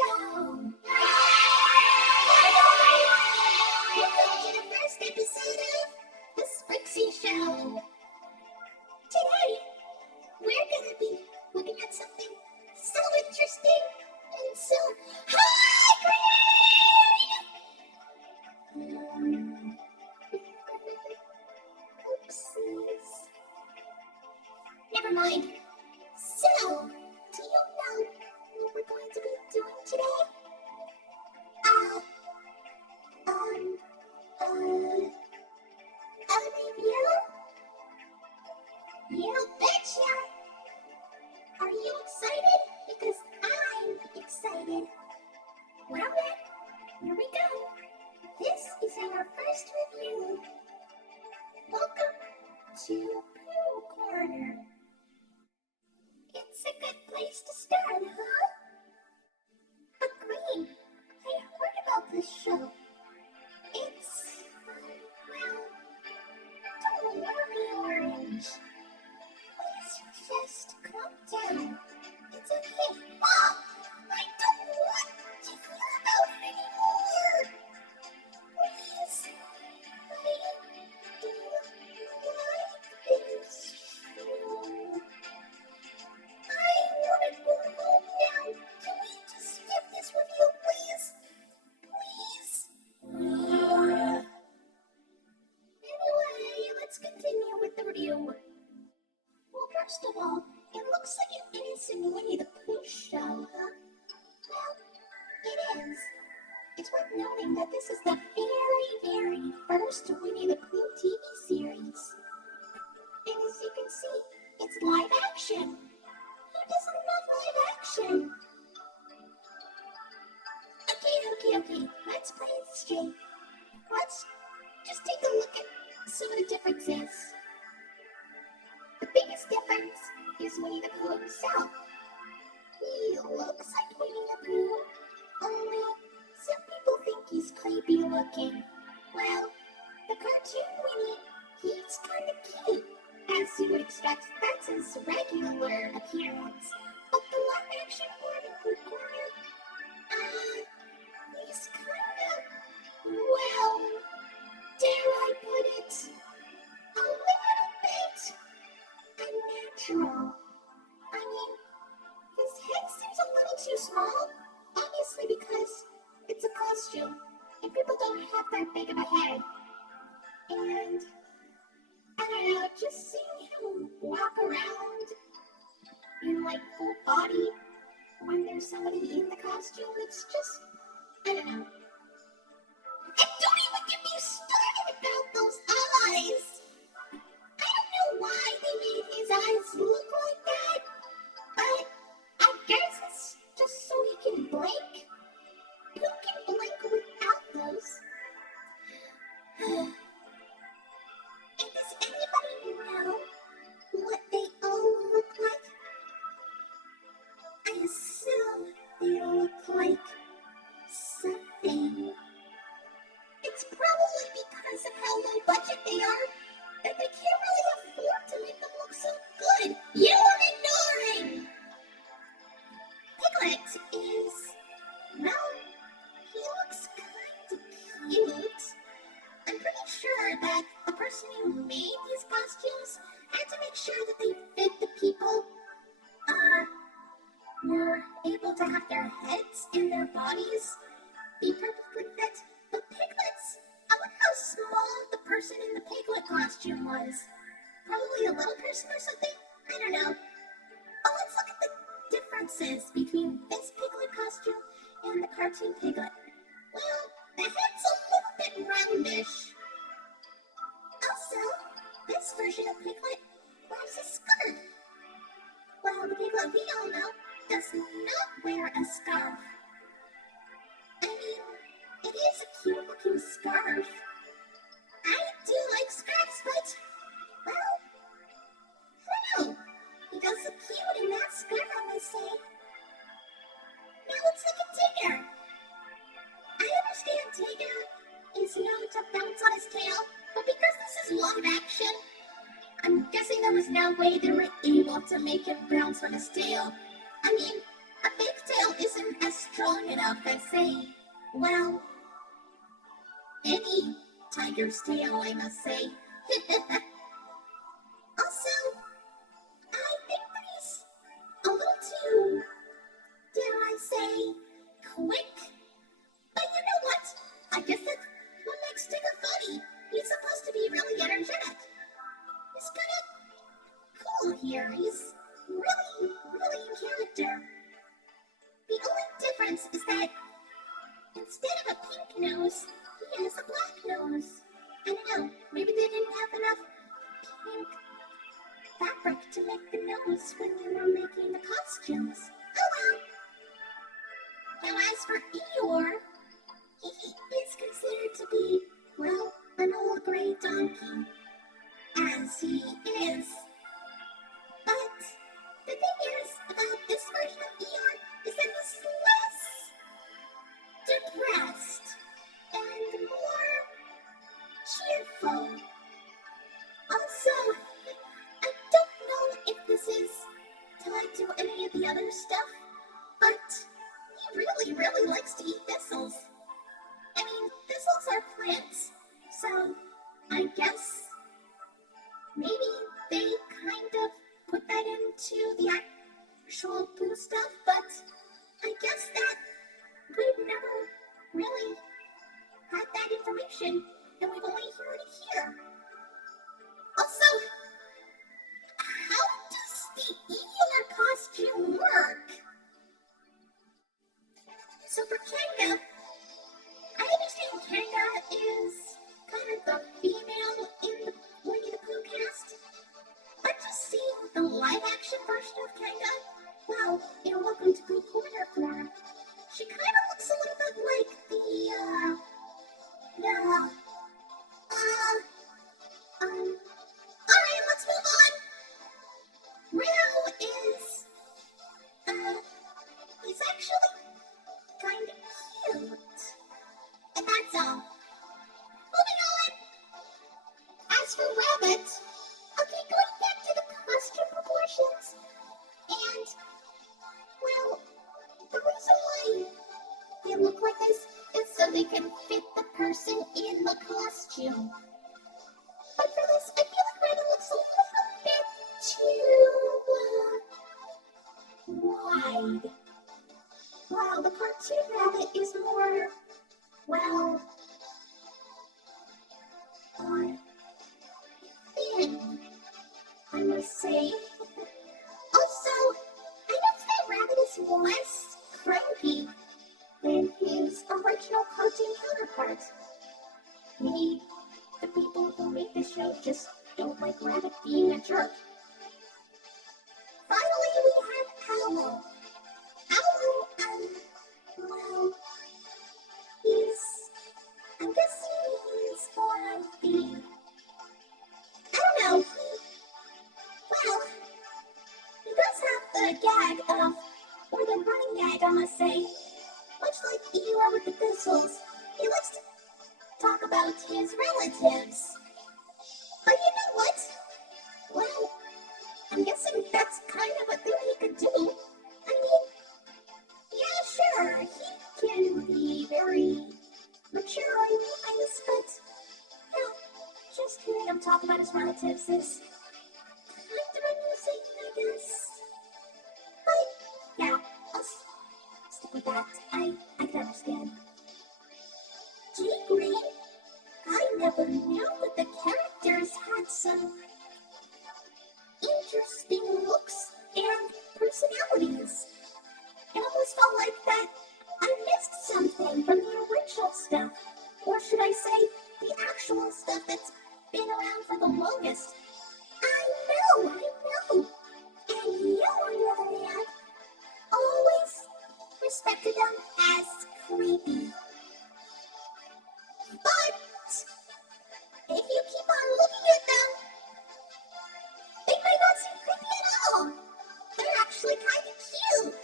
Show. Welcome to the first episode of the Sprixie Show. Today, we're going to be looking at something so interesting and so Oopsies. Never mind. So, do you know what we're going to be doing today? A review? You betcha! Are you excited? Because I'm excited. Well then, here we go. This is our first review. Welcome to Pooh Corner. It's a good place to start, huh? Agreed. I heard about this show. It's, well, don't worry, Orange. Please just calm down. It's okay. Mom, I don't want to hear about it anymore. Please, I don't like this show. I want to go home now. Can we just skip this review, please? Please? Anyway, let's continue with the review. Well, first of all, it looks like an innocent Winnie the Pooh show, huh? Well, it is. It's worth noting that this is the very first Winnie the Pooh TV series. And as you can see, it's live action. Who doesn't love live action? Okay. Let's play it straight. Let's just take a look at some of the differences. The biggest difference is Winnie the Pooh himself. He looks like Winnie the Pooh, only some people think he's creepy looking. Well, the cartoon Winnie, he's kind of cute. As you would expect, that's his regular appearance. But the live-action part of Pooh Corner, he's kind of, well, dare I put it, a little bit unnatural. I mean, his head seems a little too small, obviously because it's a costume, and people don't have that big of a head. And I don't know, just seeing him walk around in like full body when there's somebody in the costume, it's just, I don't know. And don't even get me started about those eyes. I don't know why they made his eyes look like that, but I guess it's just so he can blink. Who can blink without those? And does anybody know what they all look like? I assume they look like something. It's probably because of how low budget they are that they can't really afford to make them look so good. You are ignoring! Piglet is, well, he looks kind of cute. I'm pretty sure that the person who made these costumes had to make sure that they fit the people, were able to have their heads and their bodies be perfectly fit. But piglets, I wonder how small the person in the piglet costume was. Probably a little person or something? I don't know. But let's look at the differences between this piglet costume and the cartoon piglet. Well, the head's a little bit roundish. Also, this version of Piglet wears a scarf. Well, the Piglet we all know does not wear a scarf. I mean, it is a cute looking scarf. I do like scarves, but, well, I don't know. He does look cute in that scarf, I must say. Now let's look at Tigger. I understand Tigger is known to bounce on his tail, but because this is live action, I'm guessing there was no way they were able to make him bounce on his tail. I mean, a fake tail isn't as strong enough, I say. Well, any tiger's tail, I must say. Also, I think that he's a little too, dare I say, quick. But you know what? I guess that's what makes Tigger funny. He's supposed to be really energetic. He's kind of cool here. He's really, really in character. The only difference is that instead of a pink nose, he has a black nose. I don't know, maybe they didn't have enough pink fabric to make the nose when they were making the costumes. Oh well. Now as for Eeyore, he is considered to be, well, an old gray donkey. As he is. But the thing is about this version of Eeyore is that he's less depressed and more cheerful. Also, I don't know if this is tied to any of the other stuff, but he really, really likes to eat thistles. I mean, thistles are plants, so I guess maybe they kind of put that into the actual Pooh stuff, but I guess that we've never really had that information, and we've only heard it here. Also, how does the Eeyore costume work? So for Kanga, I understand Kanga is kind of the female in the Winnie the Pooh cast. But just seeing the live-action version of Kanga, well, in Welcome to Pooh Corner form, she kind of looks a little bit like alright, let's move on. Rio is, he's actually kind of cute. And that's all. Moving on. As for Rabbit, okay, going back to the costume proportions, and, well, the reason why they look like this is so they can fit the person in the costume. But for this, I feel like Rabbit looks a little bit too wide. While the cartoon Rabbit is more, well, thin, I must say. Also, I noticed that Rabbit is less cranky than his original cartoon counterpart. Maybe the people who made the show just don't like Rabbit being a jerk. Finally, we have Owl. Owl, well, I'm guessing he's more of the, I don't know, he does have the gag of, or the running gag, I must say, much like Eeyore with the thistles. He likes to talk about his relatives. But you know what? Well, I'm guessing that's kind of a thing he could do. I mean, yeah, sure, he can be very mature and wise, but, just hearing him talk about his relatives is kind of amusing, I guess. But, yeah, I'll stick with that. I can understand. Gee, Green, I never knew that the characters had some interesting looks and personalities. It almost felt like that I missed something from the original stuff. Or should I say, the actual stuff that's been around for the longest. I know. And you, on the other hand, always respected them as creepy. But if you keep on looking at them, they might not seem creepy at all. They're actually kind of cute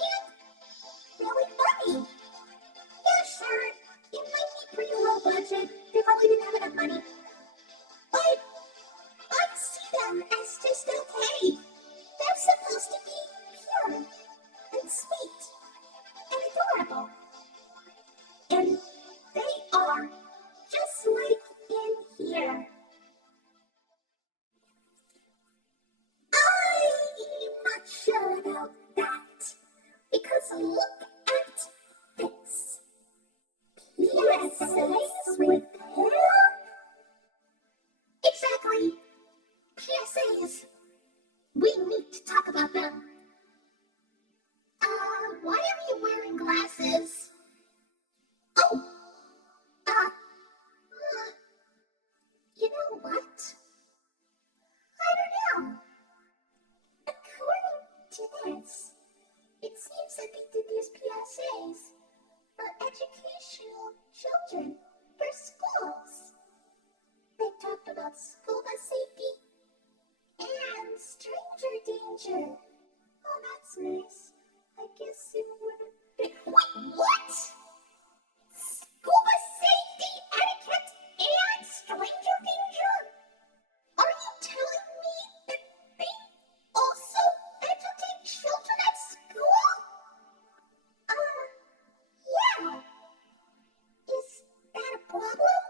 and really funny. Yeah, sure, it might be pretty low budget. They probably didn't have enough money. But I see them as just okay. They're supposed to be pure and sweet. And I don't adorable. And they are just like in here. I'm not sure about that, because look at this. PSAs with Pooh? Exactly. PSAs. We need to talk about them. Why are you wearing glasses? Oh, you know what? I don't know. According to this, it seems that they did these PSAs for educational children for schools. They talked about school bus safety and stranger danger. Oh, that's nice. I guess it would have been... Wait, what? School bus safety, etiquette, and stranger danger? Are you telling me that they also educate children at school? Yeah. Is that a problem?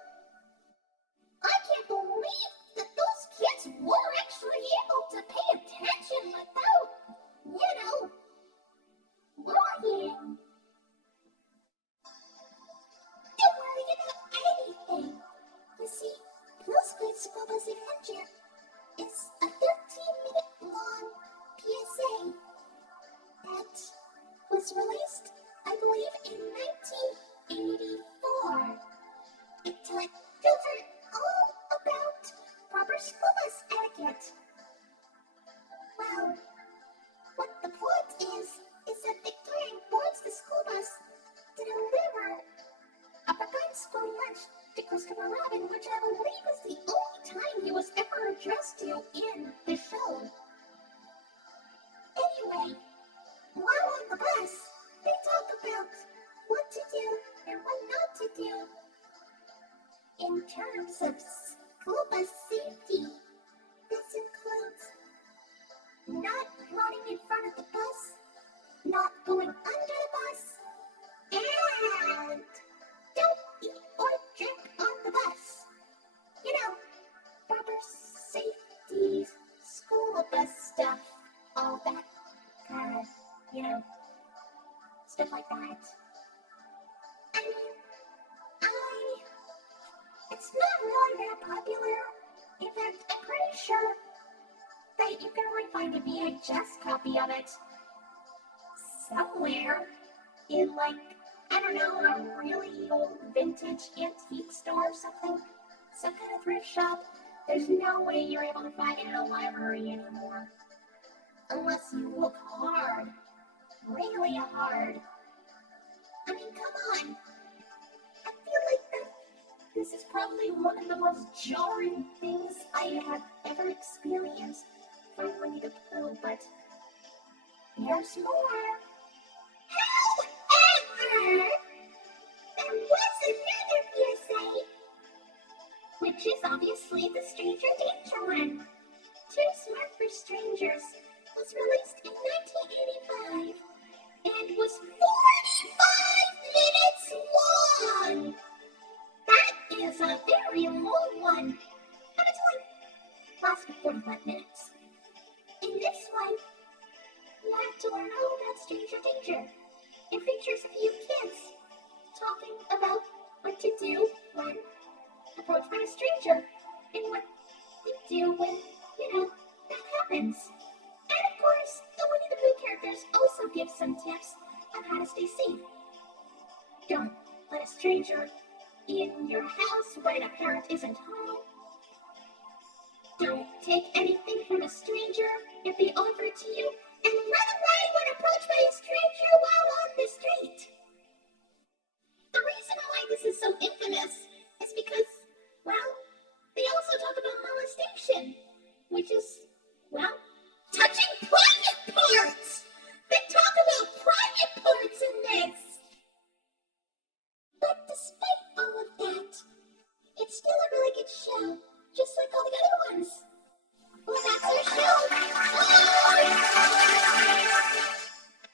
I can't believe that those kids were actually able to pay attention without, worrying. Don't worry about anything. You see, Pooh's Great School Bus Adventure is a 13-minute long PSA that was released, I believe, in 1984. It taught children all about proper school bus etiquette. Well, what the plot is that Victorian boards the school bus to deliver a prepared school lunch to Christopher Robin, which I believe is the only time he was ever addressed to in the show. Anyway, while on the bus, they talk about what to do and what not to do in terms of school bus safety. This includes not running in front of the bus, not going under the bus, and don't eat or drink on the bus. Proper safety, school bus stuff, all that kind of, stuff like that. I mean, it's not really that popular. In fact, I'm pretty sure that you can only find a VHS copy of it somewhere in, I don't know, a really old vintage antique store or something. Some kind of thrift shop. There's no way you're able to find it in a library anymore. Unless you look hard. Really hard. I mean, come on. I feel like that this is probably one of the most jarring things I have ever experienced from Winnie the Pooh, but there's more. However, there was another PSA, which is obviously the Stranger Danger one. Too Smart for Strangers was released in 1985 and was 45 minutes long. That is a very long one. And it's lasted 45 minutes. In this one, you have to learn all about Stranger Danger. It features a few kids talking about what to do when approached by a stranger and what to do when, that happens. And of course, the Winnie the Pooh characters also give some tips on how to stay safe. Don't let a stranger in your house when a parent isn't home. Don't take anything from a stranger if they offer it to you, and run away when approached by a